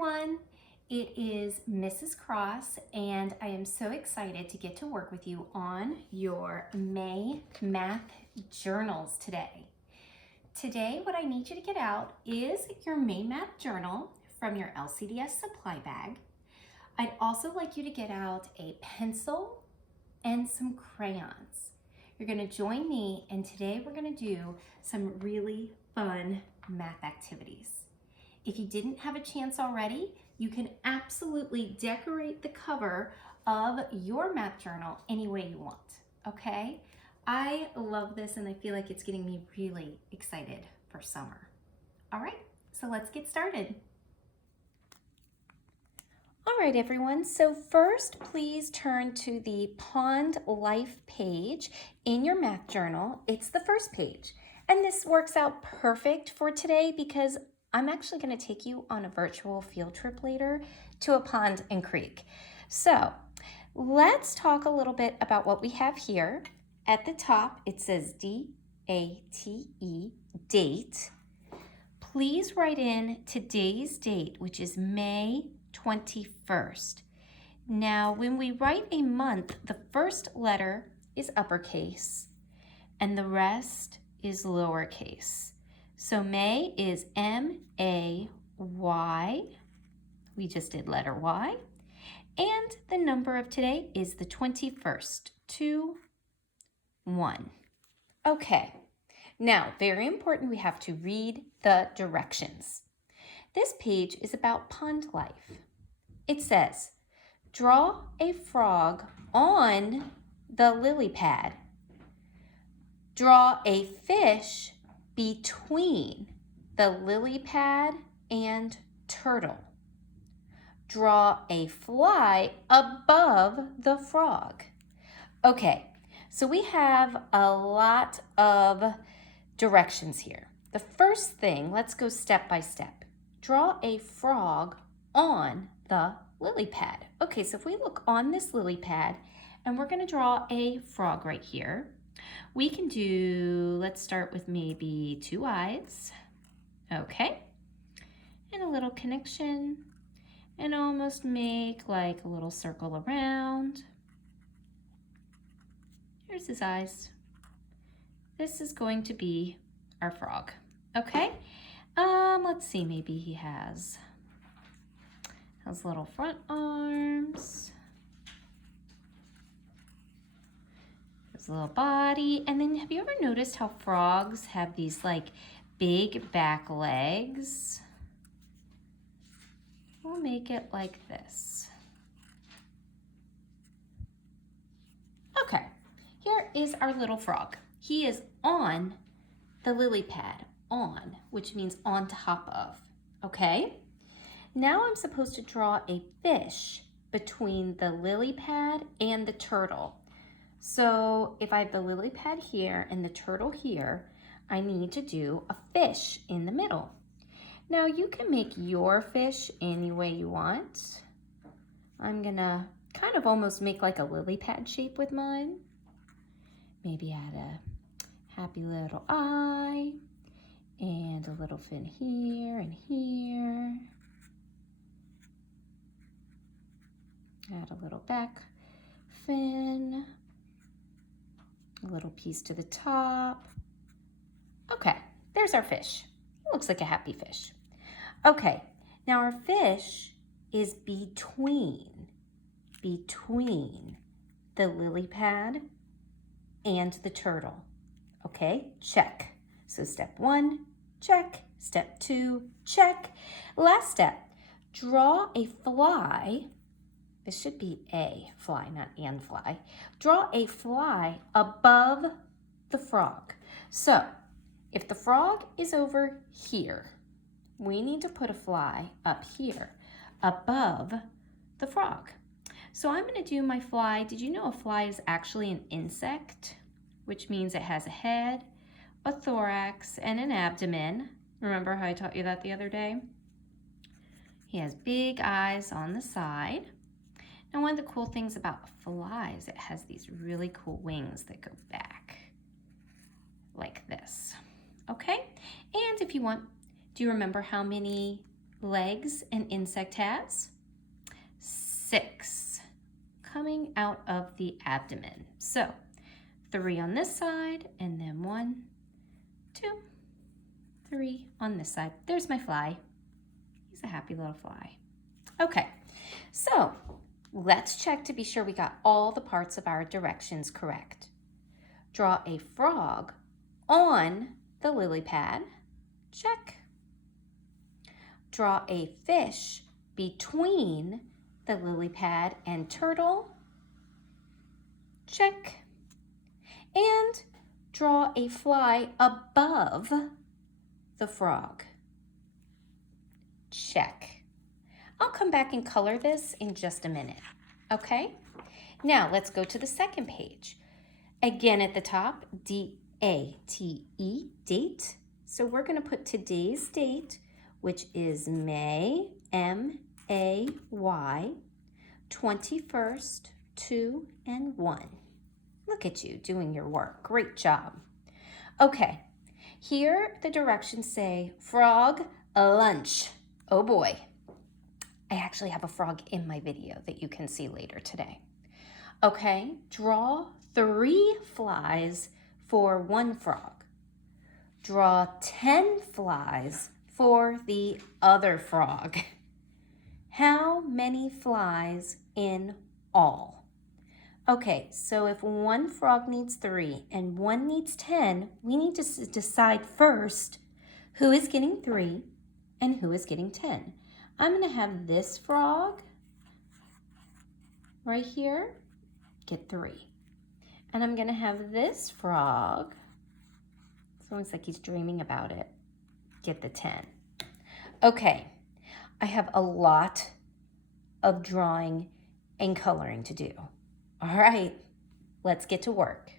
everyone. It is Mrs. Cross, and I am so excited to get to work with you on your May math journals today. Today, what I need you to get out is your May math journal from your LCDS supply bag. I'd also like you to get out a pencil and some crayons. You're going to join me, and today we're going to do some really fun math activities. If you didn't have a chance already, you can absolutely decorate the cover of your math journal any way you want, okay? I love this and I feel like it's getting me really excited for summer. All right, so let's get started. All right, everyone, so first please turn to the Pond Life page in your math journal. It's the first page, and this works out perfect for today because I'm actually going to take you on a virtual field trip later to a pond and creek. So let's talk a little bit about what we have here. At the top, it says D-A-T-E, date. Please write in today's date, which is May 21st. Now, when we write a month, the first letter is uppercase and the rest is lowercase. So May is M-A-Y. We just did letter Y. And the number of today is the 21st, 2, 1. Okay, now very important, we have to read the directions. This page is about pond life. It says, draw a frog on the lily pad. Draw a fish between the lily pad and turtle. Draw a fly above the frog. Okay, so we have a lot of directions here. The first thing, let's go step by step. Draw a frog on the lily pad. Okay, so if we look on this lily pad, and we're going to draw a frog right here, we can do, let's start with maybe 2 eyes. Okay, and a little connection, and almost make like a little circle around. Here's his eyes. This is going to be our frog. Okay, let's see, maybe he has little front arms, his little body, and then have you ever noticed how frogs have these like big back legs? We'll make it like this. Okay, here is our little frog. He is on the lily pad, on, which means on top of, okay? Now I'm supposed to draw a fish between the lily pad and the turtle. So if I have the lily pad here and the turtle here, I need to do a fish in the middle. Now you can make your fish any way you want. I'm gonna kind of almost make like a lily pad shape with mine. Maybe add a happy little eye and a little fin here and here. Add a little back fin, a little piece to the top. Okay, there's our fish. It looks like a happy fish. Okay, now our fish is between the lily pad and the turtle. Okay, check. So step 1, check. Step 2, check. Last step, draw a fly. This should be a fly, not and fly. Draw a fly above the frog. So if the frog is over here, we need to put a fly up here above the frog. So I'm going to do my fly. Did you know a fly is actually an insect, which means it has a head, a thorax, and an abdomen. Remember how I taught you that the other day? He has big eyes on the side. Now, one of the cool things about a fly is it has these really cool wings that go back like this. Okay? And if you want, do you remember how many legs an insect has? 6 coming out of the abdomen. So 3 on this side, and then 1, 2, 3 on this side. There's my fly. He's a happy little fly. Okay, so let's check to be sure we got all the parts of our directions correct. Draw a frog on the lily pad. Check. Draw a fish between the lily pad and turtle. Check. And draw a fly above the frog. Check. I'll come back and color this in just a minute, okay? Now let's go to the second page. Again at the top, D-A-T-E, date. So we're gonna put today's date, which is May, M-A-Y, 21st, 2 and 1. Look at you doing your work. Great job. Okay, here the directions say frog lunch. Oh boy. I actually have a frog in my video that you can see later today. Okay, draw 3 flies for 1 frog. Draw 10 flies for the other frog. How many flies in all? Okay, so if 1 frog needs 3 and 1 needs 10, we need to decide first who is getting 3 and who is getting 10. I'm going to have this frog right here get 3. And I'm going to have this frog, it's almost like he's dreaming about it, get the 10. Okay, I have a lot of drawing and coloring to do. All right, let's get to work.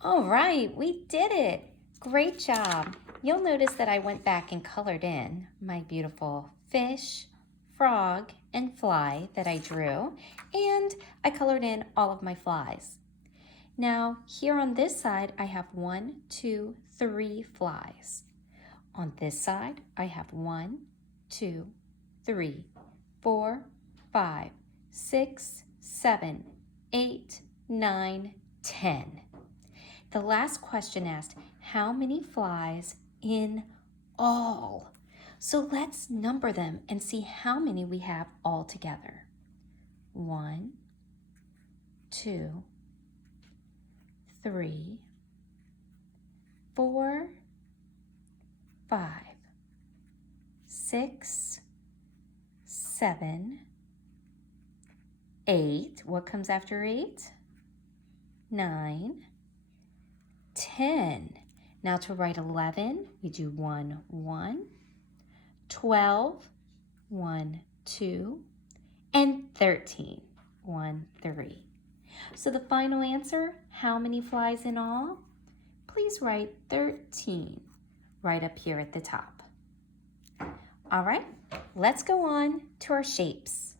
All right, we did it. Great job. You'll notice that I went back and colored in my beautiful fish, frog, and fly that I drew, and I colored in all of my flies. Now, here on this side, I have 1, 2, 3 flies. On this side, I have 1, 2, 3, 4, 5, 6, 7, 8, 9, 10. The last question asked, how many flies in all? So let's number them and see how many we have all together. 1, 2, 3, 4, 5, 6, 7, 8. What comes after 8? 9, 10. Now to write 11, we do 1, 1, 12, 1, 2, and 13, 1, 3. So the final answer, how many flies in all? Please write 13 right up here at the top. All right, let's go on to our shapes.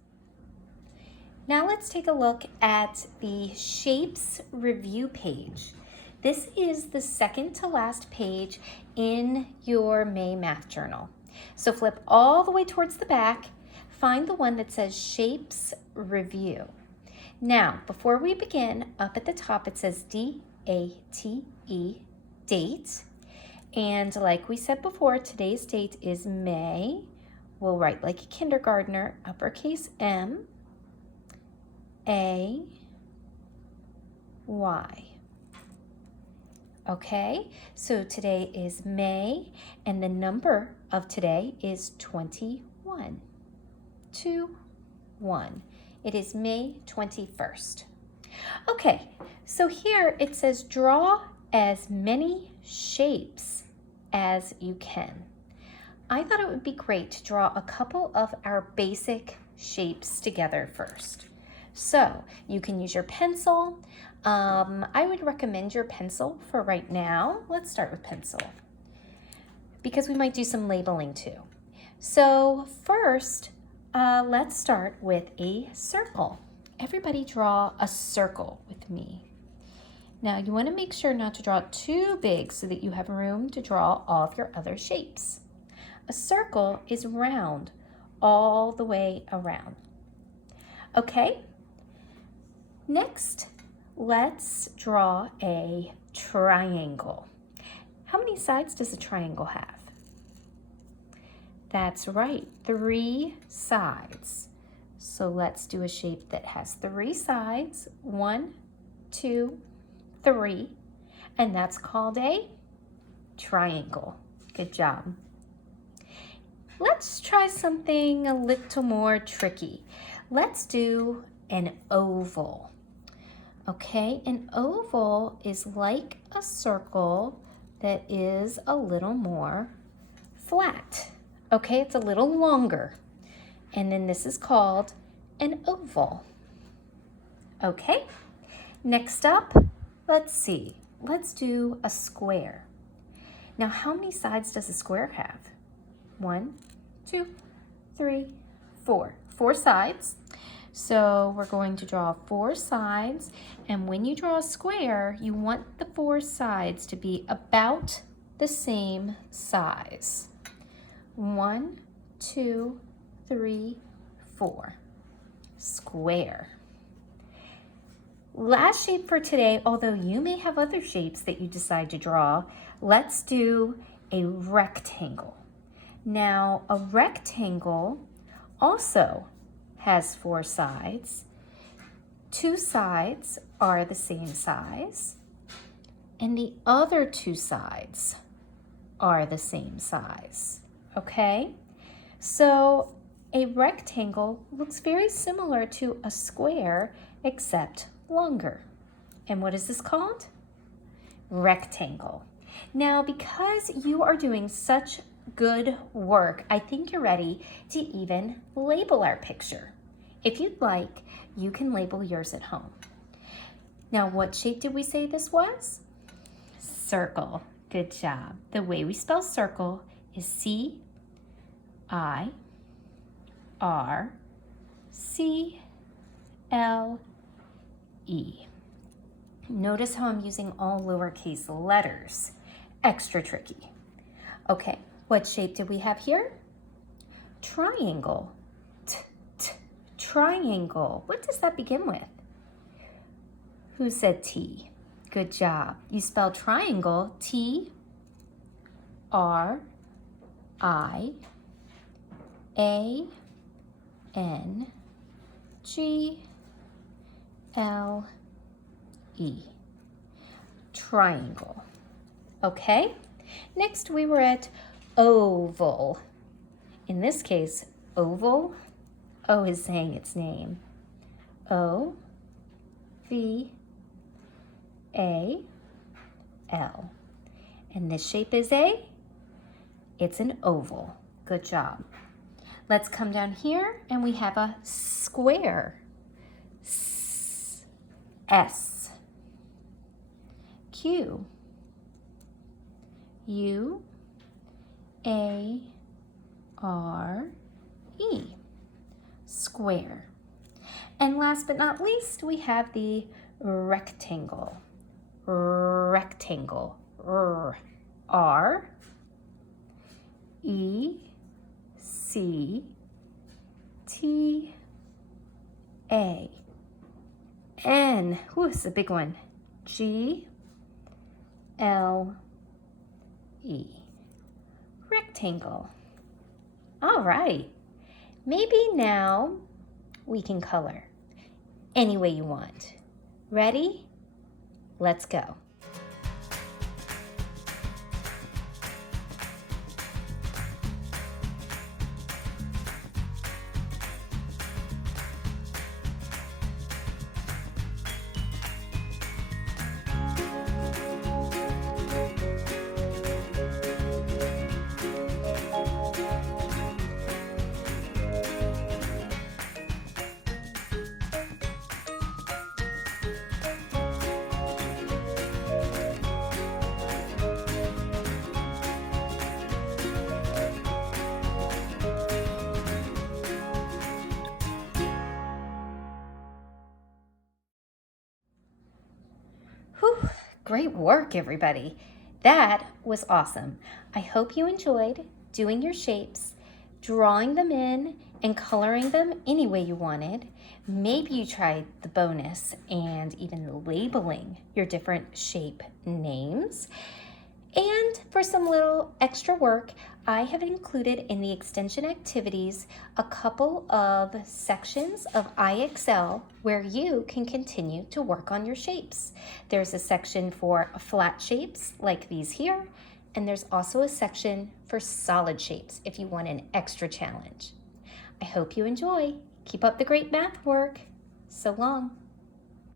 Now let's take a look at the shapes review page. This is the second to last page in your May Math Journal. So flip all the way towards the back, find the one that says Shapes Review. Now, before we begin, up at the top it says D-A-T-E, date. And like we said before, today's date is May. We'll write like a kindergartner, uppercase M, A, Y. Okay, so today is May, and the number of today is 21. 21. It is May 21st. Okay, so here it says draw as many shapes as you can. I thought it would be great to draw a couple of our basic shapes together first. So you can use your pencil. I would recommend your pencil for right now. Let's start with pencil because we might do some labeling too. So first, let's start with a circle. Everybody draw a circle with me. Now you want to make sure not to draw too big so that you have room to draw all of your other shapes. A circle is round all the way around. Okay, next let's draw a triangle. How many sides does a triangle have? That's right, 3 sides. So let's do a shape that has 3 sides. 1, 2, 3, and that's called a triangle. Good job. Let's try something a little more tricky. Let's do an oval. Okay, an oval is like a circle that is a little more flat. Okay, it's a little longer. And then this is called an oval. Okay, next up, let's see. Let's do a square. Now, how many sides does a square have? 1, 2, 3, 4. 4 sides. So we're going to draw 4 sides, and when you draw a square, you want the 4 sides to be about the same size. 1, 2, 3, 4. Square. Last shape for today, although you may have other shapes that you decide to draw, let's do a rectangle. Now, a rectangle also has 4 sides. 2 sides are the same size, and the other 2 sides are the same size. Okay? So a rectangle looks very similar to a square, except longer. And what is this called? Rectangle. Now, because you are doing such good work, I think you're ready to even label our picture. If you'd like, you can label yours at home. Now, what shape did we say this was? Circle. Good job. The way we spell circle is C-I-R-C-L-E. Notice how I'm using all lowercase letters. Extra tricky. Okay, what shape did we have here? Triangle. Triangle. What does that begin with? Who said T? Good job. You spell triangle T-R-I-A-N-G-L-E. Triangle. Okay, next we were at oval. In this case, oval, O is saying its name. O-V-A-L. And this shape is it's an oval. Good job. Let's come down here and we have a square. S. Q. U. A. R. E. Square. And last but not least, we have the rectangle. Rectangle. R. E. C. T. A. N. Ooh, it's a big one. G. L. E. Rectangle. All right. Maybe now we can color any way you want. Ready? Let's go. Whew, great work, everybody. That was awesome. I hope you enjoyed doing your shapes, drawing them in, and coloring them any way you wanted. Maybe you tried the bonus and even labeling your different shape names. And for some little extra work, I have included in the extension activities a couple of sections of IXL where you can continue to work on your shapes. There's a section for flat shapes like these here, and there's also a section for solid shapes if you want an extra challenge. I hope you enjoy. Keep up the great math work. So long.